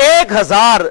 1000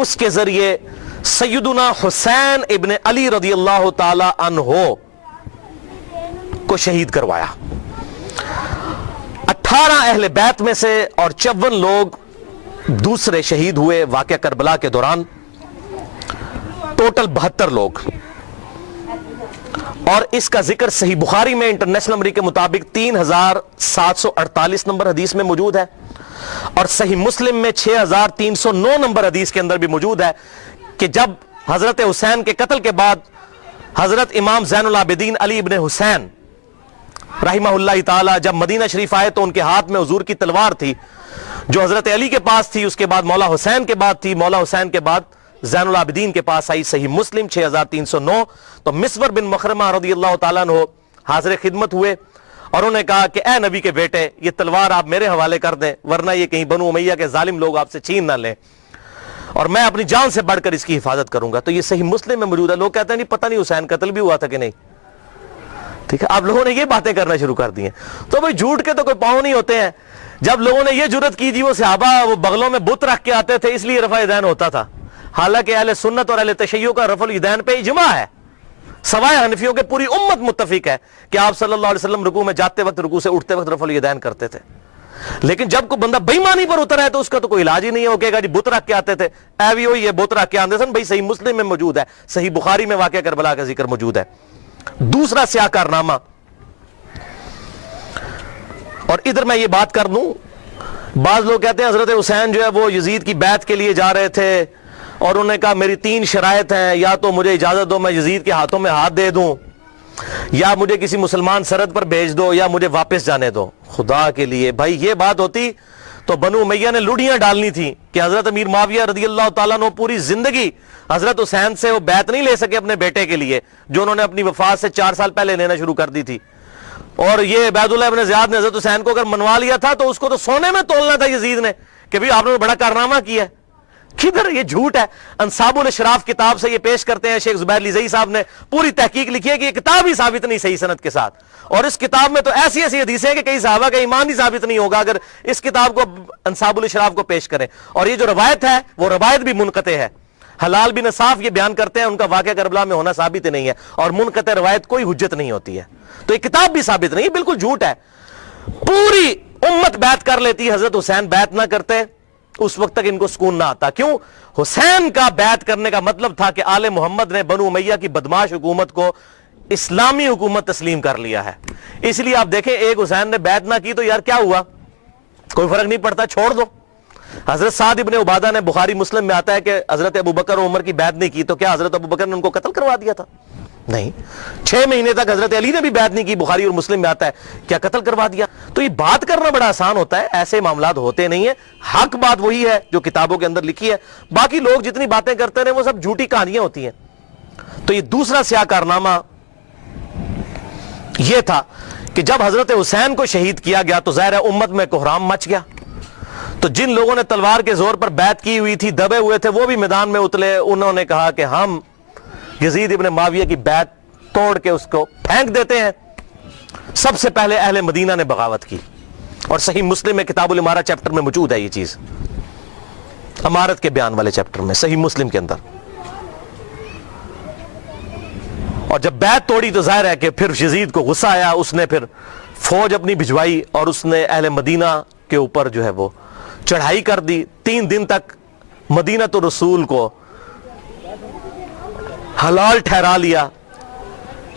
اس کے ذریعے سیدنا حسین ابن علی رضی اللہ تعالی عنہ کو شہید کروایا. 18 اہل بیت میں سے اور 54 لوگ دوسرے شہید ہوئے واقعہ کربلا کے دوران. ٹوٹل 72 لوگ. اور اس کا ذکر صحیح بخاری میں انٹرنیشنل نمبر کے مطابق 3748 نمبر حدیث میں موجود ہے, اور صحیح مسلم میں 6309 نمبر حدیث کے اندر بھی موجود ہے کہ جب حضرت حسین کے قتل کے بعد حضرت امام زین العابدین علی ابن حسین رحمہ اللہ تعالی جب مدینہ شریف آئے تو ان کے ہاتھ میں حضور کی تلوار تھی جو حضرت علی کے پاس تھی, اس کے بعد مولا حسین کے بعد تھی, مولا حسین کے بعد زین العابدین کے پاس آئی. صحیح مسلم 6309. تو مسور بن مخرمہ رضی اللہ تعالیٰ عنہ حاضر خدمت ہوئے اور انہوں نے کہا کہ اے نبی کے بیٹے, یہ تلوار آپ میرے حوالے کر دیں ورنہ یہ کہیں بنو امیہ کے ظالم لوگ آپ سے چھین نہ لیں, اور میں اپنی جان سے بڑھ کر اس کی حفاظت کروں گا. تو یہ صحیح مسلم میں موجود ہے. لوگ کہتے ہیں نہیں پتہ نہیں حسین قتل بھی ہوا تھا کہ نہیں. ٹھیک ہے, آپ لوگوں نے یہ باتیں کرنا شروع کر دی ہیں. تو بھئی جھوٹ کے تو کوئی پاؤں نہیں ہوتے ہیں. جب لوگوں نے یہ جرت کی جی وہ صحابہ وہ بغلوں میں بت رکھ کے آتے تھے اس لیے رفع یدین ہوتا تھا, حالانکہ اہل سنت اور اہل تشیع کا رفع الیدین پہ اجماع ہے, سوائے حنفیوں کے پوری امت متفق ہے کہ آپ صلی اللہ علیہ وسلم رکوع میں جاتے وقت رکوع سے اٹھتے وقت رفع الیدین کرتے تھے. لیکن جب کوئی بندہ بے ایمانی پر اتر ہے تو اس کا تو کوئی علاج ہی نہیں ہے. وہ کہے گا جی بت رکھ کے آتے تھے, اے بھی ہوئی یہ بت رکھ کے آتے سن. بھائی صحیح مسلم میں موجود ہے, صحیح بخاری میں واقعہ کربلا کا ذکر موجود ہے. دوسرا سیاہ کارنامہ, اور ادھر میں یہ بات کر دوں, بعض لوگ کہتے ہیں حضرت حسین جو ہے وہ یزید کی بیعت کے لیے جا رہے تھے اور انہوں نے کہا میری 3 شرائط ہیں, یا تو مجھے اجازت دو میں یزید کے ہاتھوں میں ہاتھ دے دوں, یا مجھے کسی مسلمان سرحد پر بھیج دو, یا مجھے واپس جانے دو. خدا کے لیے بھائی یہ بات ہوتی تو بنو امیہ نے لوڑیاں ڈالنی تھی کہ حضرت امیر معاویہ رضی اللہ تعالیٰ نے پوری زندگی حضرت حسین سے وہ بیعت نہیں لے سکے اپنے بیٹے کے لیے جو انہوں نے اپنی وفات سے 4 سال پہلے لینا شروع کر دی تھی. اور یہ عبید اللہ ابن زیاد نے حضرت حسین کو اگر منوا لیا تھا تو اس کو تو سونے میں تولنا تھا یزید نے کہ بھی آپ نے بڑا کارنامہ کیا ہے. کدھر یہ جھوٹ ہے. انصاب الاشراف کتاب سے یہ پیش کرتے ہیں, شیخ زبیر لیزئی صاحب نے پوری تحقیق لکھی ہے کہ یہ کتاب ہی ثابت نہیں صحیح سند کے ساتھ, اور اس کتاب میں تو ایسی ایسی حدیثیں ہیں کہ کئی صحابہ کا ایمان ہی ثابت نہیں ہوگا اگر اس کتاب کو انصاب الاشراف کو پیش کریں. اور یہ جو روایت ہے وہ روایت بھی منقطع ہے. حلال بن صاف یہ بیان کرتے ہیں ان کا واقعہ کربلا میں ہونا ثابت ہی نہیں ہے, اور منقطع روایت کوئی حجت نہیں ہوتی ہے. تو یہ کتاب بھی ثابت نہیں, بالکل جھوٹ ہے. پوری امت بیعت کر لیتی, حضرت حسین بیعت نہ کرتے اس وقت تک ان کو سکون نہ آتا. کیوں؟ حسین کا بیعت کرنے کا مطلب تھا کہ آل محمد نے بنو امیہ کی بدماش حکومت کو اسلامی حکومت تسلیم کر لیا ہے. اس لیے آپ دیکھیں ایک حسین نے بیعت نہ کی تو یار کیا ہوا, کوئی فرق نہیں پڑتا, چھوڑ دو. حضرت سعد ابن عبادہ نے بخاری مسلم میں آتا ہے کہ حضرت ابوبکر و عمر کی بیعت نہیں کی تو کیا حضرت ابوبکر نے ان کو قتل کروا دیا تھا؟ نہیں. 6 مہینے تک حضرت علی نے بھی بیعت نہیں کی, بخاری اور مسلم میں آتا ہے, کیا قتل کروا دیا؟ تو یہ بات کرنا بڑا آسان ہوتا ہے, ایسے معاملات ہوتے نہیں ہیں. حق بات وہی ہے جو کتابوں کے اندر لکھی ہے, باقی لوگ جتنی باتیں کرتے ہیں وہ سب جھوٹی کہانیاں ہوتی ہیں. تو یہ دوسرا سیاہ کارنامہ یہ تھا کہ جب حضرت حسین کو شہید کیا گیا تو ظاہر ہے امت میں کوہرام مچ گیا. تو جن لوگوں نے تلوار کے زور پر بیعت کی ہوئی تھی, دبے ہوئے تھے, وہ بھی میدان میں اترے. انہوں نے کہا کہ ہم یزید ابن معاویہ کی بیعت توڑ کے اس کو پھینک دیتے ہیں. سب سے پہلے اہل مدینہ نے بغاوت کی, اور صحیح مسلم میں کتاب الامارہ چیپٹر میں موجود ہے یہ چیز, امارت کے بیان والے چیپٹر میں صحیح مسلم کے اندر. اور جب بیعت توڑی تو ظاہر ہے کہ پھر یزید کو غصہ آیا, اس نے پھر فوج اپنی بھجوائی اور اس نے اہل مدینہ کے اوپر جو ہے وہ چڑھائی کر دی. 3 دن تک مدینہ تو رسول کو حلال ٹھہرا لیا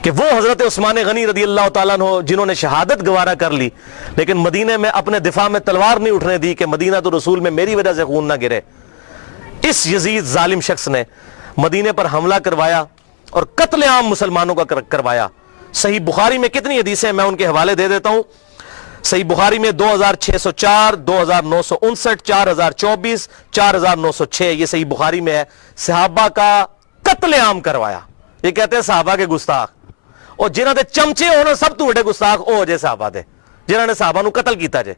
کہ وہ حضرت عثمان غنی رضی اللہ تعالیٰ عنہ جنہوں نے شہادت گوارا کر لی لیکن مدینہ میں اپنے دفاع میں تلوار نہیں اٹھنے دی کہ مدینہ تو رسول میں میری وجہ سے خون نہ گرے. اس یزید ظالم شخص نے مدینہ پر حملہ کروایا اور قتل عام مسلمانوں کا کروایا. صحیح بخاری میں کتنی حدیثیں میں ان کے حوالے دے دیتا ہوں. صحیح بخاری میں 2604, 2959, 4024, 4906 یہ صحیح بخاری میں ہے. صحابہ کا قتل عام کروایا. یہ کہتے ہیں صحابہ کے گستاخ, اور جنہاں دے چمچے ہونا سب تو بڑے گستاخ او جے صحابہ دے جنہاں نے صحابہ نو قتل کیتا جے.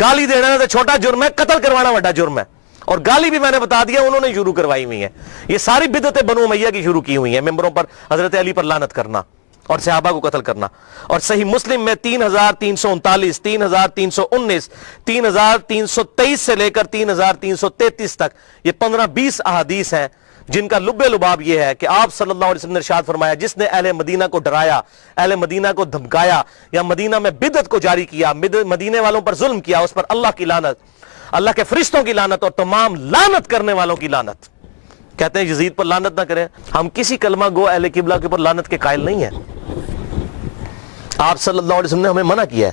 گالی دینا تے چھوٹا جرم ہے, قتل کروانا بڑا جرم ہے. اور گالی بھی میں نے بتا دیا انہوں نے شروع کروائی ہوئی ہے. یہ ساری بدعتیں بنو امیہ کی شروع کی ہوئی ہیں, ممبروں پر حضرت علی پر لعنت کرنا, اور صحابہ کو قتل کرنا. اور صحیح مسلم میں 3339 3319 3323 سے لے کر 3333 تک یہ 15-20 احادیث ہیں جن کا لب لباب یہ ہے کہ آپ صلی اللہ علیہ وسلم نے ارشاد فرمایا جس نے اہل مدینہ کو ڈرایا, اہل مدینہ کو دھمکایا یا مدینہ میں بدعت کو جاری کیا, مدینے والوں پر ظلم کیا, اس پر اللہ کی لعنت, اللہ کے فرشتوں کی لعنت اور تمام لعنت کرنے والوں کی لعنت. کہتے ہیں یزید پر لعنت نہ کریں. ہم کسی کلمہ گو اہل قبلہ کے اوپر لعنت کے قائل نہیں ہیں. آپ صلی اللہ علیہ وسلم نے ہمیں منع کیا ہے,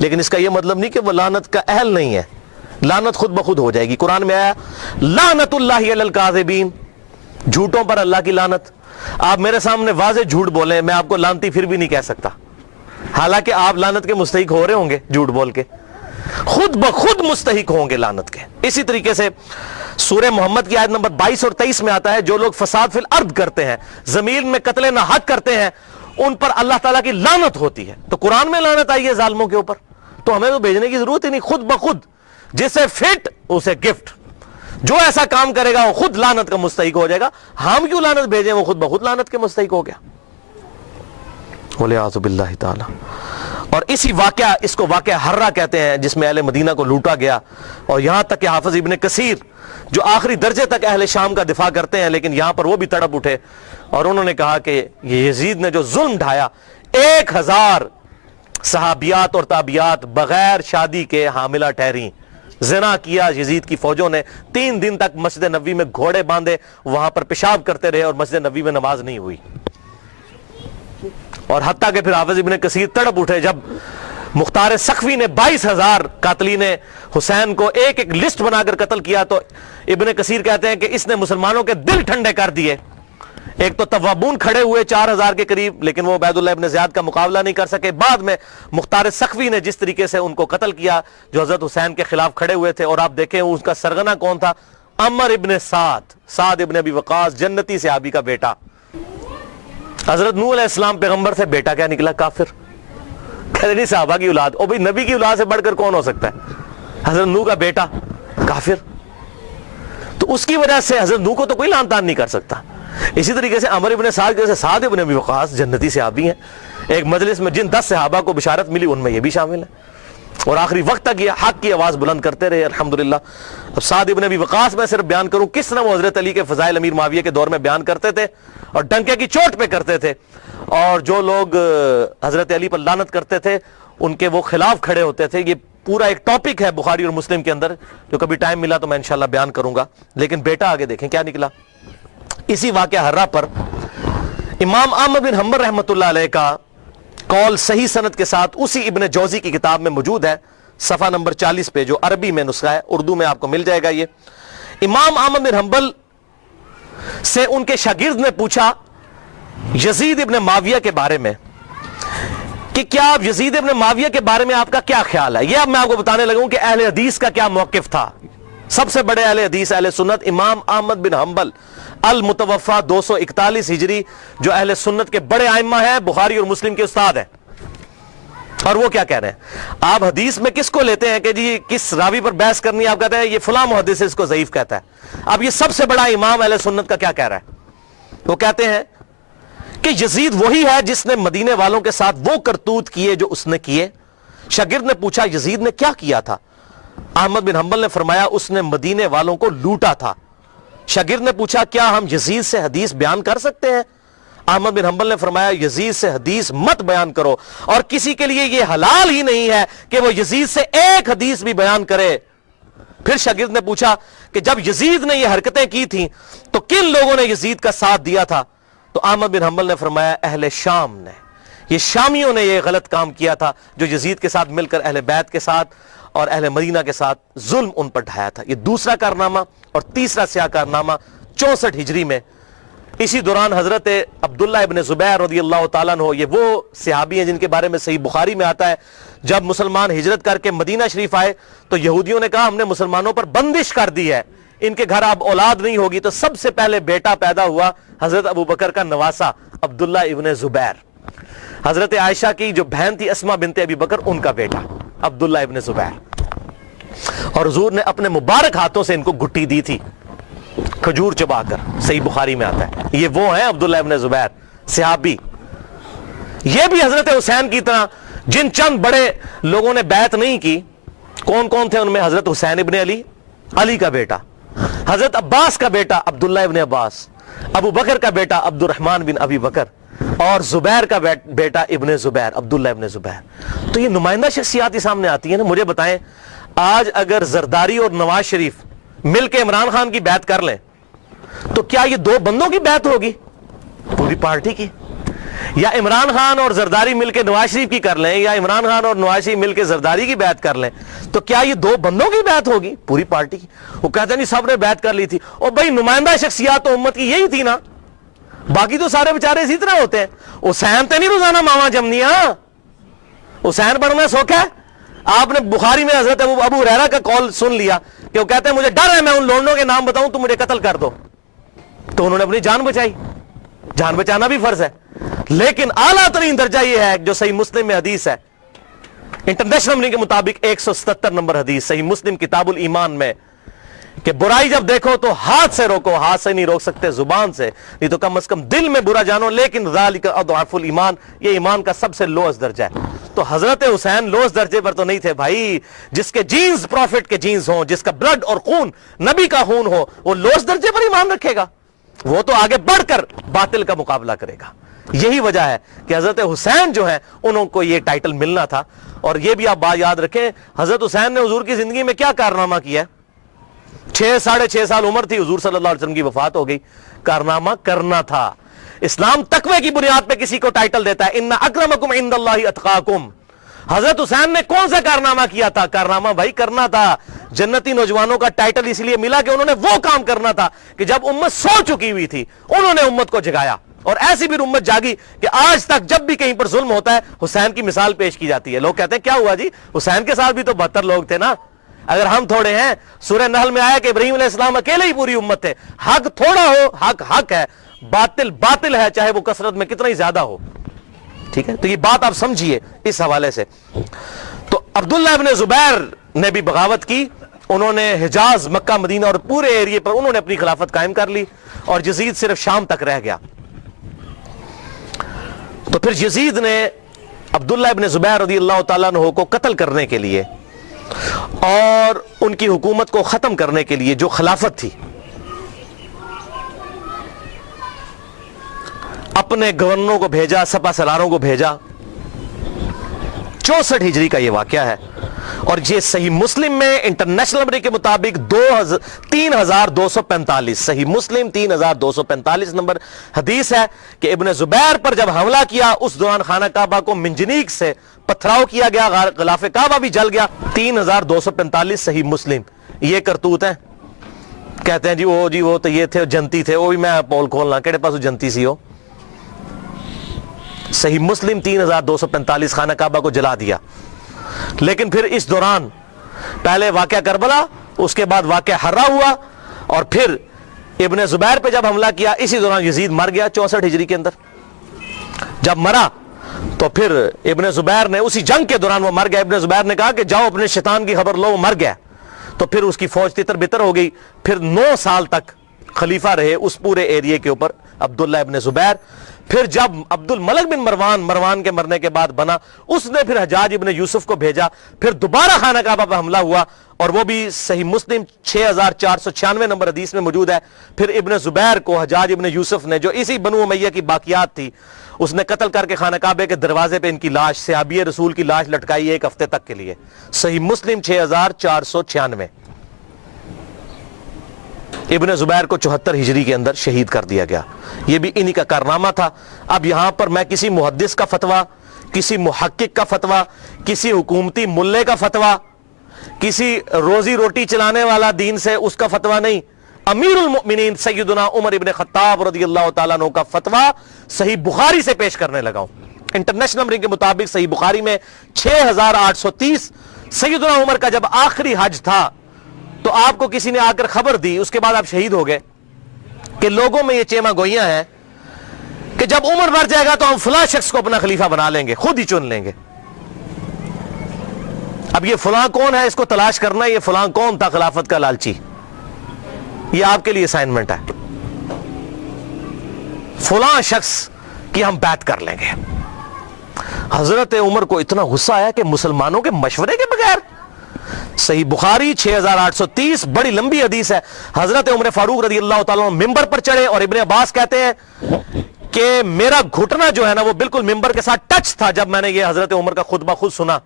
لیکن اس کا یہ مطلب نہیں کہ وہ لعنت کا اہل نہیں ہے. لعنت خود بخود ہو جائے گی. قرآن میں آیا لعنت اللہ علی الکاذبین, جھوٹوں پر اللہ کی لعنت. آپ میرے سامنے واضح جھوٹ بولیں, میں آپ کو لعنتی پھر بھی نہیں کہہ سکتا, حالانکہ آپ لعنت کے مستحق ہو رہے ہوں گے. جھوٹ بول کے خود بخود مستحق ہوں گے لعنت کے. اسی طریقے سے سورہ محمد کی آیت نمبر 22 اور 23 میں آتا ہے جو لوگ فساد فی الارض کرتے ہیں, زمین میں قتل نہ حق کرتے ہیں, ان پر اللہ تعالیٰ کی لعنت ہوتی ہے. تو قرآن میں لعنت آئی ہے ظالموں کے اوپر, تو ہمیں تو بھیجنے کی ضرورت ہی نہیں. خود بخود جسے فٹ اسے گفٹ, جو ایسا کام کرے گا وہ خود لعنت کا مستحق ہو جائے گا. ہم کیوں لعنت بھیجیں, وہ خود بخود لعنت کے مستحق ہو گیا. وَلِعَاذُ بِاللَّهِ تعالی. اور اسی واقعہ, اس کو واقعہ حرہ کہتے ہیں, جس میں اہل مدینہ کو لوٹا گیا. اور یہاں تک کہ حافظ ابن کثیر جو آخری درجے تک اہل شام کا دفاع کرتے ہیں, لیکن یہاں پر وہ بھی تڑپ اٹھے اور انہوں نے کہا کہ یہ یزید نے جو ظلم ڈھایا, 1000 صحابیات اور تابعات بغیر شادی کے حاملہ ٹھہریں. زنا کیا یزید کی فوجوں نے, 3 دن تک مسجد نبوی میں گھوڑے باندھے, وہاں پر پیشاب کرتے رہے اور مسجد نبوی میں نماز نہیں ہوئی. اور حتیٰ کہ پھر حافظ ابن کثیر تڑپ اٹھے جب مختار سقفی نے 22,000 قاتلین حسین کو ایک ایک لسٹ بنا کر قتل کیا, تو ابن کثیر کہتے ہیں کہ اس نے مسلمانوں کے دل ٹھنڈے کر دیے. ایک تو توابون کھڑے ہوئے 4000 کے قریب, لیکن وہ عبید اللہ ابن زیاد کا مقابلہ نہیں کر سکے. بعد میں مختار سقفی نے جس طریقے سے ان کو قتل کیا جو حضرت حسین کے خلاف کھڑے ہوئے تھے, اور آپ دیکھیں اس کا سرغنہ کون تھا, عمر ابن سعد ابن ابی وقاص, جنتی صحابی کا بیٹا. حضرت نوح علیہ السلام پیغمبر سے بیٹا کیا نکلا, کافر. کہتے نہیں صحابہ کی اولاد, او بھئی نبی کی اولاد سے بڑھ کر کون ہو سکتا ہے, حضرت نوح کا بیٹا کافر. تو اس کی وجہ سے حضرت نوح کو تو کوئی لعن طعن نہیں کر سکتا. اسی طریقے سے عمر ابن سعد جیسے سعد ابن ابی وقاص جنتی صحابی ہیں. ایک مجلس میں جن 10 صحابہ کو بشارت ملی ان میں یہ بھی شامل ہے, اور آخری وقت تک یہ حق کی آواز بلند کرتے رہے الحمدللہ. اب سعد ابن ابی وقاص میں صرف بیان کروں کس طرح وہ حضرت علی کے فضائل امیر معاویہ کے دور میں بیان کرتے تھے اور ڈنکے کی چوٹ پہ کرتے تھے, اور جو لوگ حضرت علی پر لعنت کرتے تھے ان کے وہ خلاف کھڑے ہوتے تھے. یہ پورا ایک ٹاپک ہے بخاری اور مسلم کے اندر, جو کبھی ٹائم ملا تو میں انشاءاللہ بیان کروں گا. لیکن بیٹا آگے دیکھیں کیا نکلا. اسی واقعہ حرہ پر امام احمد بن حنبل رحمۃ اللہ علیہ کا قول صحیح سند کے ساتھ اسی ابن جوزی کی کتاب میں موجود ہے, صفحہ نمبر 40 پہ, جو عربی میں نسخہ ہے, اردو میں آپ کو مل جائے گا. یہ امام احمد بن حنبل سے ان کے شاگرد نے پوچھا یزید ابن معاویہ کے بارے میں کہ کیا آپ یزید ابن معاویہ کے بارے میں آپ کا کیا خیال ہے. یہ اب میں آپ کو بتانے لگوں کہ اہل حدیث کا کیا موقف تھا. سب سے بڑے اہل حدیث اہل سنت امام احمد بن حنبل المتوفا 241 ہجری, جو اہل سنت کے بڑے ائمہ ہیں, بخاری اور مسلم کے استاد ہیں. اور وہ کیا کہہ رہے ہیں, آپ حدیث میں کس کو لیتے ہیں کہ جی کس راوی پر بحث کرنی ہے, آپ کہتے ہیں یہ فلاں محدث اس کو ضعیف کہتا ہے. اب یہ سب سے بڑا امام اہل سنت کا کیا کہہ رہا ہے, وہ کہتے ہیں کہ یزید وہی ہے جس نے مدینے والوں کے ساتھ وہ کرتوت کیے جو اس نے کیے. شاگرد نے پوچھا یزید نے کیا کیا تھا. احمد بن حنبل نے فرمایا اس نے مدینے والوں کو لوٹا تھا. شاگرد نے پوچھا کیا ہم یزید سے حدیث بیان کر سکتے ہیں. احمد بن حنبل نے فرمایا یزید سے حدیث مت بیان کرو, اور کسی کے لیے یہ حلال ہی نہیں ہے کہ وہ یزید سے ایک حدیث بھی بیان کرے. پھر شاگرد نے پوچھا کہ جب یزید نے یہ حرکتیں کی تھیں تو کن لوگوں نے یزید کا ساتھ دیا تھا. تو احمد بن حنبل نے فرمایا اہل شام نے, یہ شامیوں نے یہ غلط کام کیا تھا جو یزید کے ساتھ مل کر اہل بیت کے ساتھ اور اہل مدینہ کے ساتھ ظلم ان پر ڈھایا تھا. یہ دوسرا کارنامہ. اور تیسرا سیاہ کارنامہ 64 ہجری میں اسی دوران حضرت عبداللہ ابن زبیر رضی اللہ تعالیٰ عنہ, یہ وہ صحابی ہیں جن کے بارے میں صحیح بخاری میں آتا ہے, جب مسلمان ہجرت کر کے مدینہ شریف آئے تو یہودیوں نے کہا ہم نے مسلمانوں پر بندش کر دی ہے, ان کے گھر اب اولاد نہیں ہوگی. تو سب سے پہلے بیٹا پیدا ہوا حضرت ابو بکر کا نواسا عبداللہ ابن زبیر, حضرت عائشہ کی جو بہن تھی اسما بنت ابی بکر, ان کا بیٹا عبداللہ ابن زبیر. اور حضور نے اپنے مبارک ہاتھوں سے ان کو گٹی دی تھی کھجور چبا کر, صحیح بخاری میں آتا ہے. یہ وہ ہیں عبداللہ ابن زبیر صحابی. یہ بھی حضرت حسین کی طرح جن چند بڑے لوگوں نے بیعت نہیں کی، کون کون تھے ان میں؟ حضرت حسین ابن علی، علی کا بیٹا، حضرت عباس کا بیٹا عبداللہ ابن عباس، ابو بکر کا بیٹا عبد الرحمن بن ابی بکر، اور زبیر کا بیٹا ابن زبیر، عبداللہ ابن زبیر۔ تو یہ نمائندہ شخصیات ہی سامنے آتی ہیں نا۔ مجھے بتائیں، آج اگر زرداری اور نواز شریف مل کے عمران خان کی بیعت کر لیں تو کیا یہ دو بندوں کی بیعت ہوگی؟ پوری پارٹی کی۔ یا عمران خان اور زرداری مل کے نواز شریف کی کر لیں، یا عمران خان اور نواز شریف مل کے زرداری کی بیعت کر لیں، تو کیا یہ دو بندوں کی بیعت ہوگی؟ پوری پارٹی کی۔ وہ کہتے ہیں نہیں سب نے بیعت کر لی تھی، اور بھائی نمائندہ شخصیات تو امت کی یہی تھی نا، باقی تو سارے بیچارے اسی طرح ہوتے ہیں۔ حسین تے نہیں روزانہ ماما جمنیاں، حسین بڑھنا سوکھا ہے۔ آپ نے بخاری میں حضرت ابو ہریرہ کا قول سن لیا کہ وہ کہتے ہیں مجھے ڈر ہے میں ان لونڈوں کے نام بتاؤں تو مجھے قتل کر دو، تو انہوں نے اپنی جان بچائی۔ جان بچانا بھی فرض ہے، لیکن اعلیٰ ترین درجہ یہ ہے جو صحیح مسلم میں حدیث ہے، انٹرنیشنل نمبر کے مطابق 177 نمبر حدیث صحیح مسلم کتاب الایمان میں، کہ برائی جب دیکھو تو ہاتھ سے روکو، ہاتھ سے نہیں روک سکتے زبان سے، نہیں تو کم از کم دل میں برا جانو، لیکن ذالک اضعف الایمان، یہ ایمان کا سب سے لوئسٹ درجہ ہے۔ تو حضرت حسین لوئسٹ درجے پر تو نہیں تھے بھائی، جس کے جینز پروفٹ کے جینز ہوں، جس کا بلڈ اور خون نبی کا خون ہو، وہ لوئسٹ درجے پر ایمان رکھے گا؟ وہ تو آگے بڑھ کر باطل کا مقابلہ کرے گا۔ یہی وجہ ہے کہ حضرت حسین جو ہیں انہوں کو یہ ٹائٹل ملنا تھا۔ اور یہ بھی آپ بات یاد رکھیں، حضرت حسین نے حضور کی زندگی میں کیا کارنامہ کیا ہے؟ 6.5 سال عمر تھی، حضور صلی اللہ علیہ وسلم کی وفات ہو گئی۔ کارنامہ کرنا تھا۔ اسلام تقوی کی بنیاد پہ کسی کو ٹائٹل دیتا ہے، ان اکرمکم عند اللہ اتقاکم۔ حضرت حسین نے کون سا کارنامہ کیا تھا؟ کارنامہ بھائی کرنا تھا۔ جنتی نوجوانوں کا ٹائٹل اس لیے ملا کہ انہوں نے وہ کام کرنا تھا کہ جب امت سو چکی ہوئی تھی انہوں نے امت کو جگایا، اور ایسی بھی امت جاگی کہ آج تک جب بھی کہیں پر ظلم ہوتا ہے حسین کی مثال پیش کی جاتی ہے۔ لوگ کہتے ہیں کیا ہوا جی، حسین کے ساتھ بھی تو 72 لوگ تھے نا، اگر ہم تھوڑے ہیں۔ سورہ نحل میں آیا کہ ابراہیم علیہ السلام اکیلے ہی پوری امت تھے۔ حق تھوڑا ہو، حق حق ہے، باطل باطل ہے، چاہے وہ کثرت میں کتنا ہی زیادہ ہو۔ ٹھیک ہے، تو یہ بات آپ سمجھیے اس حوالے سے۔ تو عبداللہ ابن زبیر نے بھی بغاوت کی، انہوں نے حجاز، مکہ، مدینہ اور پورے ایریے پر انہوں نے اپنی خلافت قائم کر لی، اور یزید صرف شام تک رہ گیا۔ تو پھر یزید نے عبداللہ ابن زبیر رضی اللہ تعالیٰ عنہ کو قتل کرنے کے لیے اور ان کی حکومت کو ختم کرنے کے لیے جو خلافت تھی، اپنے گورنروں کو بھیجا، سپہ سالاروں کو بھیجا۔ 64 ہجری کا یہ واقعہ ہے، اور یہ صحیح مسلم میں انٹرنیشنل نمبر کے مطابق 3245 صحیح مسلم 3245 نمبر حدیث ہے کہ ابن زبیر پر جب حملہ کیا اس دوران خانہ کعبہ کو منجنیق سے پتھراؤ کیا گیا، غلاف کعبہ بھی جل گیا۔ 3245 صحیح مسلم۔ یہ کرتوت ہے، کہتے ہیں جی وہ تو یہ تھے جنتی تھے، وہ بھی میں پول کھولنا کہڑے پاس جنتی سی ہو۔ صحیح مسلم 3245 خانہ کعبہ کو جلا دیا۔ لیکن پھر اس دوران پہلے واقعہ کربلا، اس کے بعد واقعہ حرہ ہوا، اور پھر ابن زبیر پہ جب حملہ کیا اسی دوران یزید مر گیا 64 ہجری کے اندر۔ جب مرا تو پھر ابن زبیر نے اسی جنگ کے دوران وہ مر گیا، ابن زبیر نے کہا کہ جاؤ اپنے شیطان کی خبر لو، وہ مر گیا۔ تو پھر اس کی فوج تتر بتر ہو گئی۔ پھر 9 سال تک خلیفہ رہے اس پورے ایریے کے اوپر عبداللہ ابن زبیر۔ پھر جب عبد الملک بن مروان کے مرنے کے بعد بنا، اس نے پھر حجاج ابن یوسف کو بھیجا، پھر دوبارہ خانہ کعبہ پر حملہ ہوا، اور وہ بھی صحیح مسلم 6496 نمبر حدیث میں موجود ہے۔ پھر ابن زبیر کو حجاج ابن یوسف نے، جو اسی بنو امیہ کی باقیات تھی، اس نے قتل کر کے خانہ کعبے کے دروازے پہ ان کی لاش، صحابی رسول کی لاش لٹکائی 1 ہفتے تک کے لیے۔ صحیح مسلم 6496۔ ابن زبیر کو 74 ہجری کے اندر شہید کر دیا گیا۔ یہ بھی انہی کا کارنامہ تھا۔ اب یہاں پر میں کسی محدث کا فتویٰ، کسی محقق کا فتویٰ، کسی حکومتی ملے کا فتویٰ، کسی روزی روٹی چلانے والا دین سے اس کا فتویٰ نہیں، امیر المؤمنین سیدنا عمر ابن خطاب رضی اللہ تعالیٰ عنہ کا فتویٰ صحیح بخاری سے پیش کرنے لگا ہوں۔ انٹرنیشنل نمبر کے مطابق صحیح بخاری میں 6830، سیدنا عمر کا جب آخری حج تھا تو آپ کو کسی نے آ کر خبر دی، اس کے بعد آپ شہید ہو گئے، کہ لوگوں میں یہ چیما گوئیاں ہیں کہ جب عمر مر جائے گا تو ہم فلاں شخص کو اپنا خلیفہ بنا لیں گے، خود ہی چن لیں گے۔ اب یہ فلاں کون ہے، اس کو تلاش کرنا، یہ فلاں کون تھا خلافت کا لالچی، یہ آپ کے لیے اسائنمنٹ ہے۔ فلاں شخص کی ہم بیعت کر لیں گے، حضرت عمر کو اتنا غصہ آیا کہ مسلمانوں کے مشورے کے بغیر. صحیح بخاری 6830 بڑی لمبی حدیث ہے. حضرت عمر فاروق رضی اللہ تعالیٰ ممبر پر چڑھے اور ابن عباس کہتے ہیں کہ میرا گھٹنا جو ہے نا وہ بالکل ممبر کے ساتھ ٹچ تھا جب میں نے یہ حضرت عمر کا خطبہ خود سنا.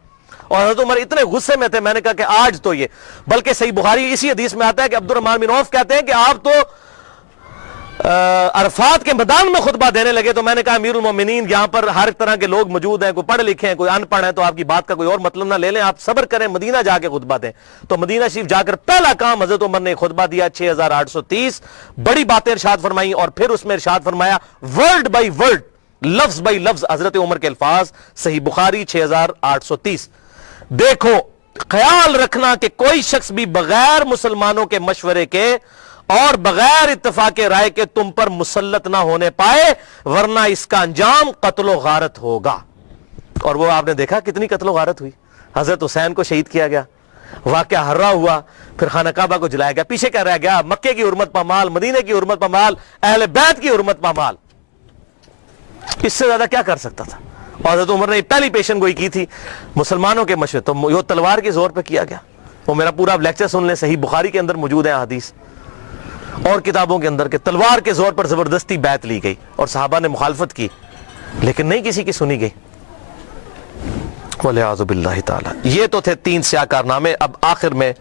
اور حضرت عمر اتنے غصے میں تھے, میں نے کہا کہ آج تو یہ, بلکہ صحیح بخاری اسی حدیث میں آتا ہے کہ عبد الرحمن بن عوف کہتے ہیں کہ آپ تو عرفات کے میدان میں خطبہ دینے لگے. تو میں نے کہا امیر المومنین یہاں پر ہر طرح کے لوگ موجود ہیں, کوئی پڑھ لکھے ہیں, کوئی ان پڑھ ہیں, تو آپ کی بات کا کوئی اور مطلب نہ لے لیں, آپ صبر کریں, مدینہ جا کے خطبہ دیں. تو مدینہ شریف جا کر پہلا کام حضرت عمر نے خطبہ دیا 6830 بڑی باتیں ارشاد فرمائی, اور پھر اس میں ارشاد فرمایا ورڈ بائی ورڈ, لفظ بائی لفظ حضرت عمر کے الفاظ. صحیح بخاری 6830. دیکھو خیال رکھنا کہ کوئی شخص بھی بغیر مسلمانوں کے مشورے کے اور بغیر اتفاق رائے کے تم پر مسلط نہ ہونے پائے, ورنہ اس کا انجام قتل و غارت ہوگا. اور وہ آپ نے دیکھا کتنی قتل و غارت ہوئی. حضرت حسین کو شہید کیا گیا, واقعہ ہررا ہوا, پھر خانہ کعبہ کو جلایا گیا. پیچھے کیا رہ گیا؟ مکے کی حرمت پامال, مدینے کی حرمت پامال, اہل بیت کی حرمت پامال. اس سے زیادہ کیا کر سکتا تھا؟ اور حضرت عمر نے پہلی پیشن گوئی کی تھی مسلمانوں کے مشورے, تو وہ تلوار کے زور پہ کیا گیا. وہ میرا پورا لیکچر سن لیں, صحیح بخاری کے اندر موجود ہے حدیث اور کتابوں کے اندر, کہ تلوار کے زور پر زبردستی بیعت لی گئی اور صحابہ نے مخالفت کی, لیکن نہیں کسی کی سنی گئی. وَلِعَاذُ بِاللَّهِ تعالی. یہ تو تھے 3 سیاہ کارنامے. اب آخر میں